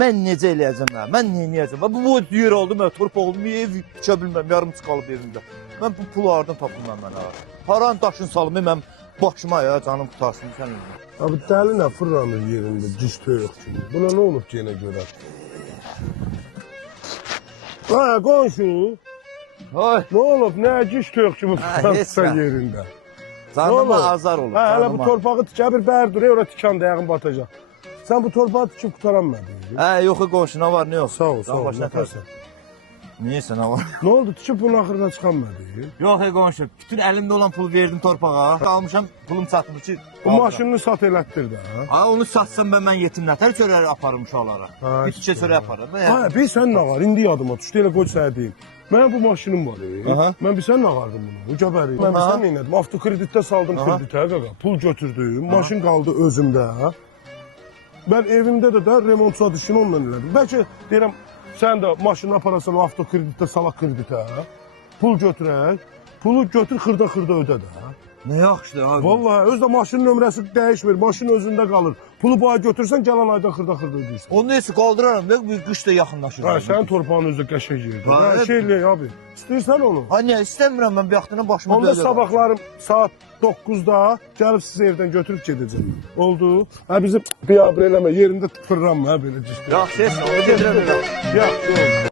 Mən necə eləyəcəm mən? Mən nə eləyəcəm? Bu yer oldu, mən torp oldum, ev tikə bilməm, yarım qalıb evimdə. Mən bu pulu hardan tapım mən ha? Paran daşın salım, mən başıma ya, canım qutarsın sən. Abi dəli nə fırlanır yerində, ciş toyuq kimi. Buna nə olub ki, yenə görə? Ha, qonşu. Ay, Nə olub, nə ciş toyuq kimi fırlanırsan heç nə. yerində? canıma azar olur. Hə, hələ bu canıma. torpağı tikə bir bər dur, ora tikan dayağın batacaq. Sən bu torpağı tikib qutaranmadın. Yox, qonşu, nə var, nə yox? Sağ ol, sağ ol. Başına Nətərsən? Niyəsə, nə var? Nə oldu, tikib bunun axırına çıxanmadın? Yox, qonşu, bütün əlimdə olan pulu verdim torpağa. Qalmışam, pulum çatmır ki. Bu maşınını sat elətdir də, hə? Ha, onu satsam mən yetim nətər çörək aparım uşaqlara. Ha, Bir tikə çörək aparım. Ha, bir sən nə var? İndi yadıma düşdü, elə qoy sənə deyim. Mənim bu maşınım var. Aha. Mən bir sən nə vardım bunu? Bu gəbəri. Mən bir sən nə etdim? Avtokreditdə saldım kreditə, qaqa. Pul götürdüm. Maşın qaldı özümdə. Mən evimdə də remont satışını onunla elədim. Bəlkə deyirəm, sən də maşını aparasan avtokreditdə salaq kreditə. Pul götürək. Pulu götür xırda ödə də. Nə yaxşıdır abi. Vallahi özdə maşının nömrəsi dəyişmir. Maşın özündə qalır. Pulu bu ay götürsən gələn ayda xırda ödəyirsən. Onu neysə qaldıraram, bir qış da yaxınlaşır. Ha, sənin torpağın özü qəşəng yerdir. Ha, Ha, şey eləyək abi. İstəyirsən onu? Ha, niyə istəmirəm mən bir vaxtına başıma Onda sabahlarım saat 9-da gəlib sizi evdən götürüb gedəcəm. Oldu? Ha, bizim biabr eləmə, yerində fırlanma, ha, belə ciddi. Yaxşı, onu gedirəm. Yaxşı oldu.